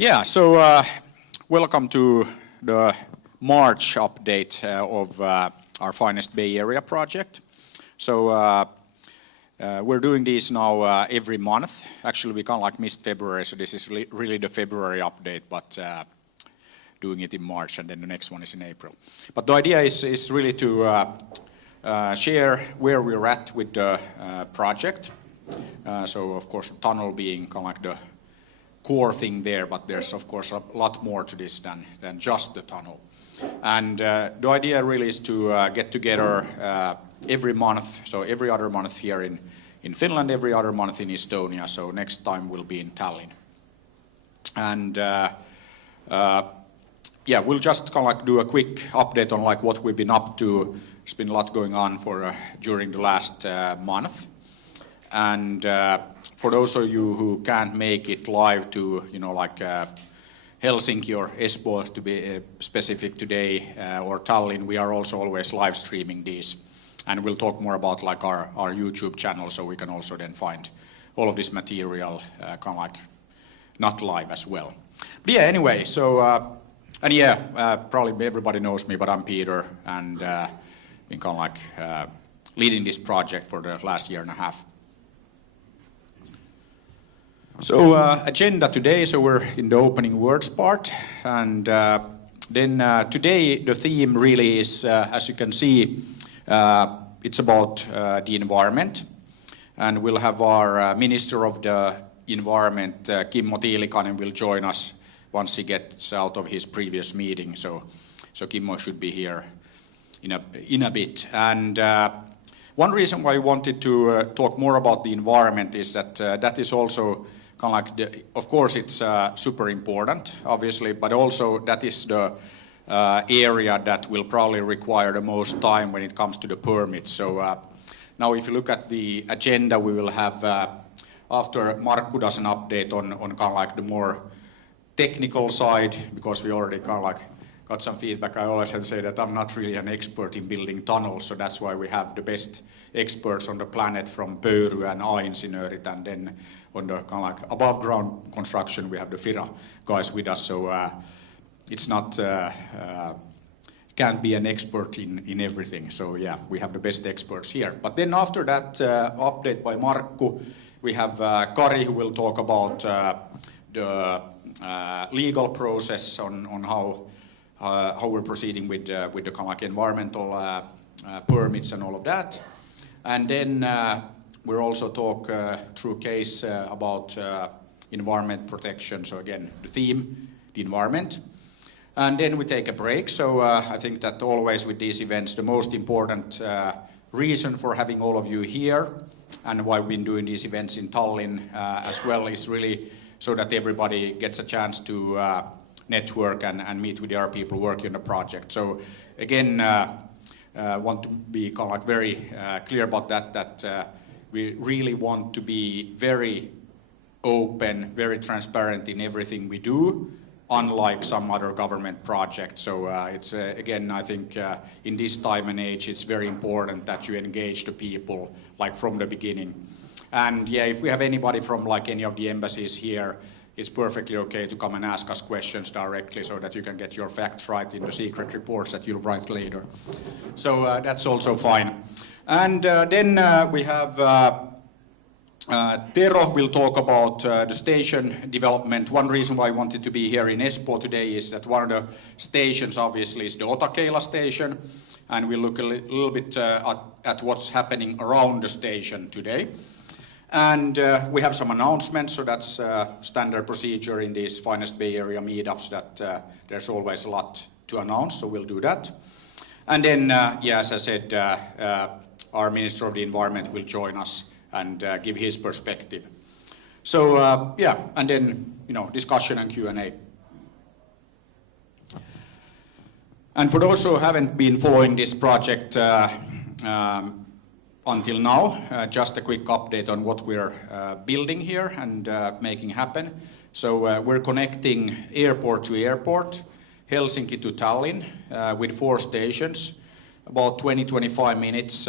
Yeah, so welcome to the March update of our Finest Bay Area project. So we're doing these now every month. Actually, we kind of like missed February, so this is really the February update, but doing it in March, and then the next one is in April. But the idea is really to share where we're at with the project. So of course, tunnel being kind of like the core thing there, but there's of course a lot more to this than just the tunnel. And the idea really is to get together every month, so every other month here in Finland, every other month in Estonia, so next time we'll be in Tallinn. And yeah, we'll just kind of like do a quick update on like what we've been up to. There's been a lot going on during the last month. And for those of you who can't make it live to, like Helsinki or Espoo to be specific today, or Tallinn, we are also always live streaming these. And we'll talk more about like our YouTube channel, so we can also then find all of this material kind of like not live as well. But yeah, anyway, so, and yeah, probably everybody knows me, but I'm Peter, and been kind of like leading this project for the last year and a half. So agenda today, so we're in the opening words part, and then today the theme really is, as you can see, it's about the environment, and we'll have our Minister of the Environment, Kimmo Tiilikainen, will join us once he gets out of his previous meeting, so Kimmo should be here in a bit. And one reason why I wanted to talk more about the environment is that that is also kind of like, of course it's super important, obviously, but also that is the area that will probably require the most time when it comes to the permits. So now if you look at the agenda, we will have, after Markku does an update on kind of like the more technical side, because we already kind of like got some feedback. I always have to say that I'm not really an expert in building tunnels, so that's why we have the best experts on the planet from Pöyry and Ainsinöörit, and then on the kind of like above ground construction we have the Fira guys with us, so it's not can't be an expert in everything, so yeah, we have the best experts here. But then after that update by Markku, we have Kari, who will talk about the legal process on how we're proceeding with the kind of like environmental permits and all of that. And then we'll also talk through a case about environment protection. So again, the theme, the environment. And then we take a break. So I think that always with these events, the most important reason for having all of you here and why we've been doing these events in Tallinn as well is really so that everybody gets a chance to network and meet with our people working on the project. So again, want to be kind of like very clear about that we really want to be very open, very transparent in everything we do, unlike some other government projects. So it's again, I think in this time and age, it's very important that you engage the people like from the beginning. And yeah, if we have anybody from like any of the embassies here, it's perfectly okay to come and ask us questions directly so that you can get your facts right in the secret reports that you'll write later. So that's also fine. And then we have Tero will talk about the station development. One reason why I wanted to be here in Espoo today is that one of the stations obviously is the Otakeila station, and we'll look a little bit at what's happening around the station today. And we have some announcements, so that's standard procedure in these Finest Bay Area meetups that there's always a lot to announce, so we'll do that. And then, yeah, as I said, our Minister of the Environment will join us and give his perspective. So, yeah, and then, discussion and Q&A. And for those who haven't been following this project until now, just a quick update on what we're building here and making happen. So we're connecting airport to airport, Helsinki to Tallinn, with 4 stations, about 20-25 minutes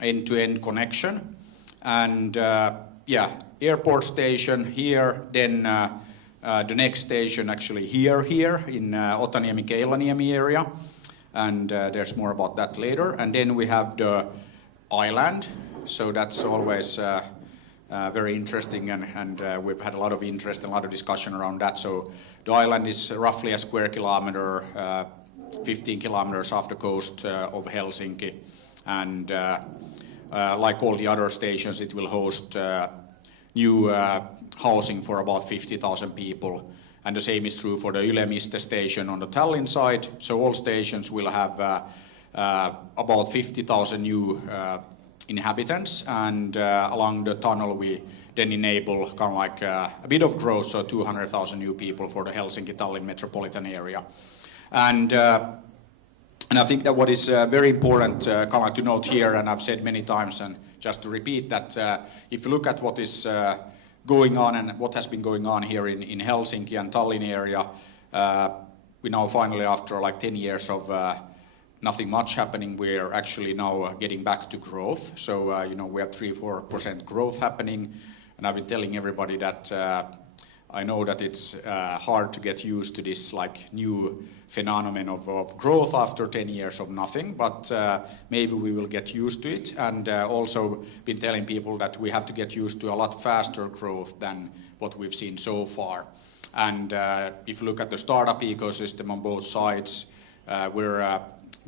end-to-end connection. And yeah, airport station here, then The next station actually here in Otaniemi-Keilaniemi area, and there's more about that later. And then we have the island, so that's always very interesting, and we've had a lot of interest and a lot of discussion around that. So the island is roughly a square kilometer, 15 kilometers off the coast of Helsinki, and like all the other stations, it will host new housing for about 50,000 people. And the same is true for the Ylemiste station on the Tallinn side. So all stations will have about 50,000 new inhabitants, and along the tunnel we then enable kind of like a bit of growth, so 200,000 new people for the Helsinki-Tallinn metropolitan area. And I think that what is very important kind of like to note here, and I've said many times, and just to repeat that, if you look at what is going on and what has been going on here in Helsinki and Tallinn area, we now finally, after like 10 years of nothing much happening, we're actually now getting back to growth. So you know, we have 3-4% growth happening, and I've been telling everybody that I know that it's hard to get used to this like new phenomenon of growth after 10 years of nothing, but maybe we will get used to it. And also been telling people that we have to get used to a lot faster growth than what we've seen so far. And if you look at the startup ecosystem on both sides, we're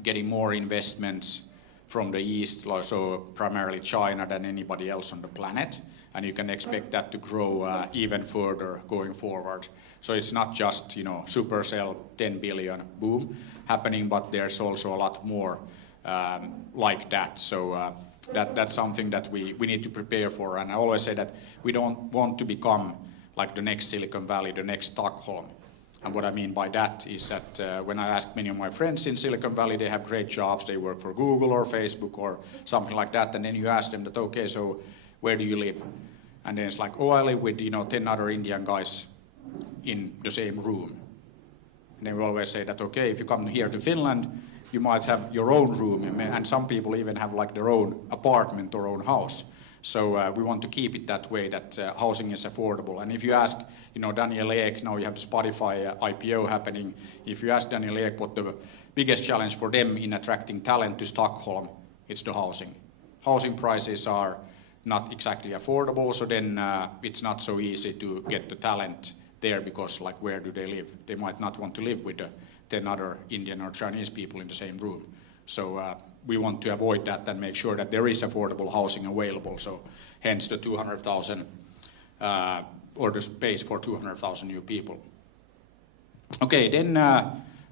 getting more investments from the East, so primarily China, than anybody else on the planet. And you can expect that to grow even further going forward. So it's not just, you know, Supercell 10 billion boom happening, but there's also a lot more like that. So that's something that we need to prepare for. And I always say that we don't want to become like the next Silicon Valley, the next Stockholm. And what I mean by that is that when I ask many of my friends in Silicon Valley, they have great jobs, they work for Google or Facebook or something like that, and then you ask them that, okay, so where do you live? And then it's like, oh, I live with, you know, 10 other Indian guys in the same room. And then we always say that, okay, if you come here to Finland, you might have your own room, and some people even have like their own apartment or own house. So we want to keep it that way, that housing is affordable. And if you ask, you know, Daniel Ek, now you have the Spotify IPO happening. If you ask Daniel Ek what the biggest challenge for them in attracting talent to Stockholm, it's the housing. Housing prices are not exactly affordable, so then it's not so easy to get the talent there, because like, where do they live? They might not want to live with the 10 other Indian or Chinese people in the same room. So we want to avoid that and make sure that there is affordable housing available. So hence the 200,000 or the space for 200,000 new people. Okay, then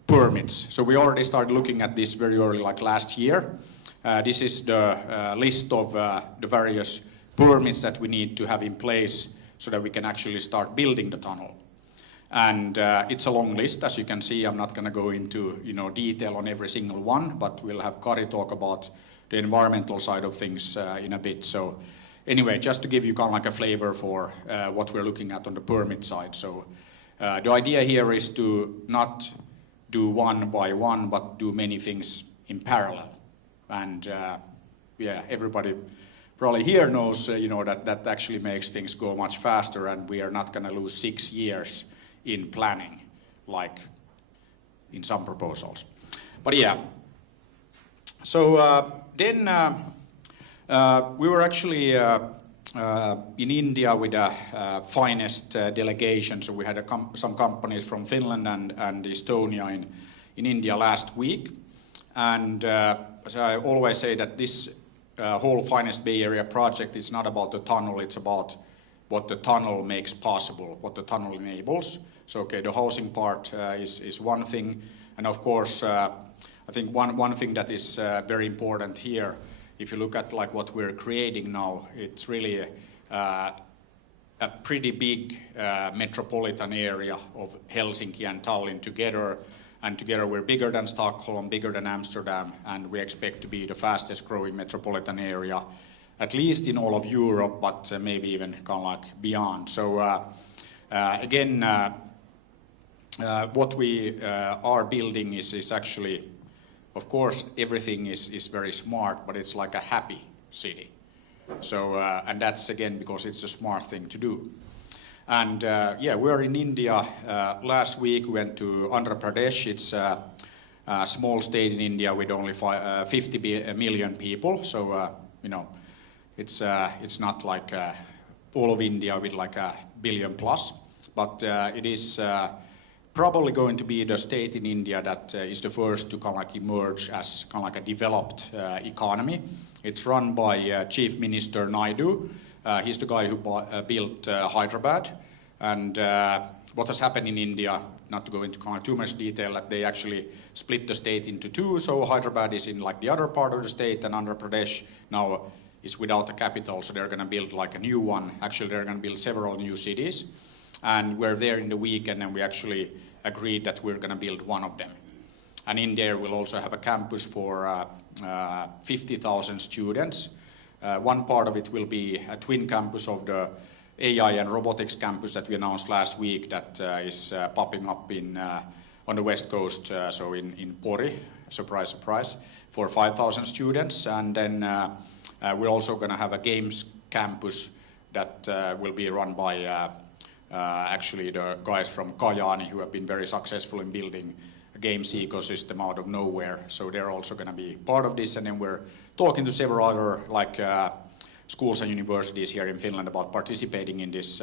permits. So we already started looking at this very early, like last year. This is the list of the various permits that we need to have in place so that we can actually start building the tunnel. And it's a long list, as you can see. I'm not going to go into, you know, detail on every single one, but we'll have Kari talk about the environmental side of things in a bit. So anyway, just to give you kind of like a flavor for what we're looking at on the permit side. So the idea here is to not do one by one, but do many things in parallel. And yeah, everybody probably here knows, you know, that actually makes things go much faster, and we are not going to lose 6 years in planning, like in some proposals. But yeah, so then we were actually in India with a finest delegation. So we had some companies from Finland and Estonia in India last week. And so I always say that this whole Finest Bay Area project is not about the tunnel, it's about what the tunnel makes possible, what the tunnel enables. So okay, the housing part is one thing, and of course I think one thing that is very important here, if you look at like what we're creating now, it's really a pretty big metropolitan area of Helsinki and Tallinn together. And together we're bigger than Stockholm, bigger than Amsterdam, and we expect to be the fastest growing metropolitan area, at least in all of Europe, but maybe even kind of like beyond. So again, what we are building is actually, of course, everything is very smart, but it's like a happy city. So, and that's again because it's a smart thing to do. And yeah, we are in India. Last week we went to Andhra Pradesh. It's a small state in India with only 50 million people. So you know, it's not like all of India with like a billion plus, but it is probably going to be the state in India that is the first to kind of like emerge as kind of like a developed economy. It's run by Chief Minister Naidu. He's the guy who built Hyderabad. And what has happened in India, not to go into kind of too much detail, that they actually split the state into two. So Hyderabad is in like the other part of the state, and Andhra Pradesh now is without a capital. So they're going to build like a new one. Actually, they're going to build several new cities. And we're there in the weekend, and we actually agreed that we're going to build one of them. And in there we'll also have a campus for 50,000 students. One part of it will be a twin campus of the AI and robotics campus that we announced last week that is popping up on the west coast, so in Pori, surprise, surprise, for 5,000 students. And then we're also going to have a games campus that will be run by actually the guys from Kajaani, who have been very successful in building a games ecosystem out of nowhere. So they're also going to be part of this. And then we're talking to several other like schools and universities here in Finland about participating in this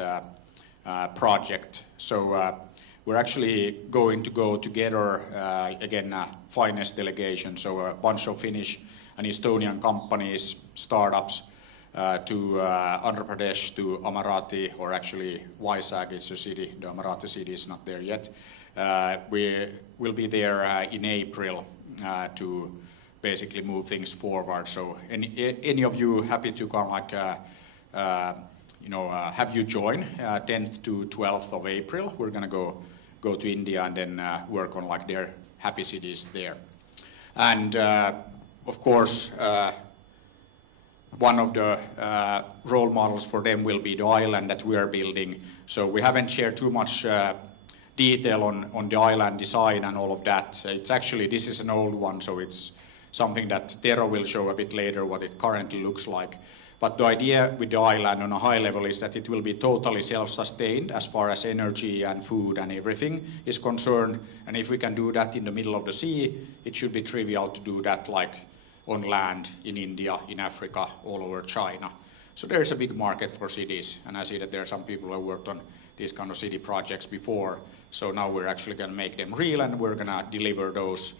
project. So we're actually going to go together, again, finest delegation, so a bunch of Finnish and Estonian companies, startups, to Andhra Pradesh, to Amarati, or actually Vizag, it's a city. The Amarati city is not there yet. We will be there in April to basically move things forward. So any of you happy to come, like, have you join 10th to 12th of April. We're gonna go to India and then work on like their happy cities there. And of course, one of the role models for them will be the island that we are building. So we haven't shared too much detail on the island design and all of that. It's actually, this is an old one, so it's something that Tero will show a bit later what it currently looks like. But the idea with the island on a high level is that it will be totally self-sustained as far as energy and food and everything is concerned. And if we can do that in the middle of the sea, it should be trivial to do that like on land in India, in Africa, all over China. So there's a big market for cities, and I see that there are some people who have worked on these kind of city projects before. So now we're actually going to make them real, and we're going to deliver those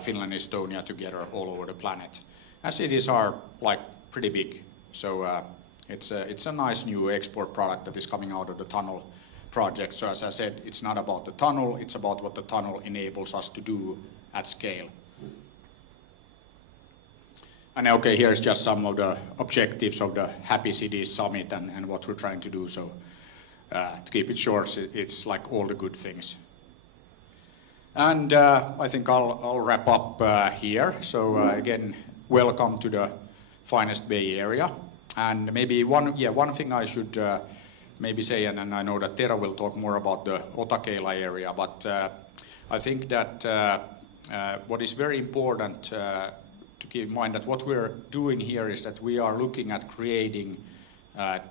Finland and Estonia together all over the planet. And cities are like pretty big, so it's a nice new export product that is coming out of the tunnel project. So as I said, it's not about the tunnel, it's about what the tunnel enables us to do at scale. And okay, here's just some of the objectives of the Happy Cities Summit and what we're trying to do. So to keep it short, it's like all the good things. And I think I'll wrap up here. So again, welcome to the finest Bay Area. And maybe one thing I should maybe say, and I know that Tero will talk more about the Otakeila area, but I think that what is very important to keep in mind that what we're doing here is that we are looking at creating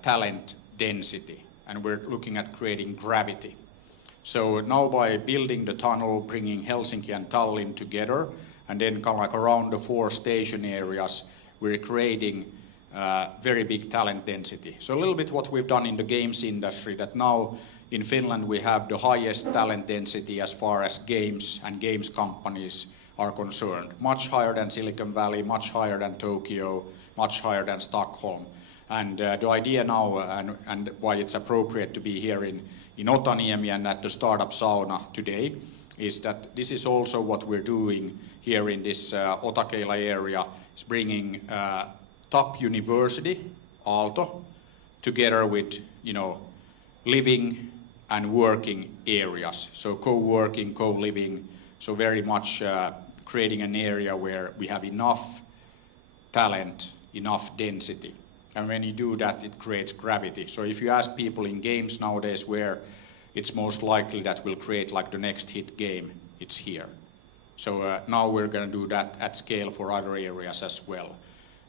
talent density, and we're looking at creating gravity. So now by building the tunnel, bringing Helsinki and Tallinn together, and then kind of like around the 4 station areas, we're creating very big talent density. So a little bit what we've done in the games industry, that now in Finland we have the highest talent density as far as games and games companies are concerned. Much higher than Silicon Valley, much higher than Tokyo, much higher than Stockholm. And the idea now, and why it's appropriate to be here in Otaniemi and at the startup sauna today, is that this is also what we're doing here in this Otakeila area, is bringing top university, Aalto, together with, living and working areas. So co-working, co-living, so very much creating an area where we have enough talent, enough density. And when you do that, it creates gravity. So if you ask people in games nowadays where it's most likely that we'll create like the next hit game, it's here. So now we're going to do that at scale for other areas as well.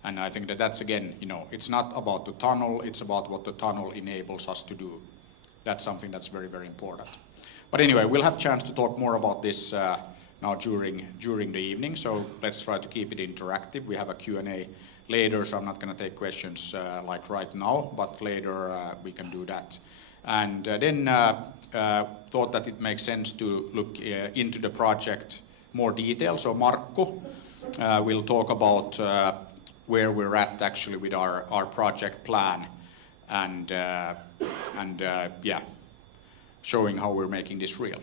And I think that that's, again, it's not about the tunnel, it's about what the tunnel enables us to do. that's something that's very, very important. But anyway, we'll have a chance to talk more about this now during the evening, so let's try to keep it interactive. We have a Q&A later, so I'm not going to take questions like right now, but later we can do that. And then thought that it makes sense to look into the project more detail. So Markku will talk about where we're at actually with our project plan, and yeah, showing how we're making this real.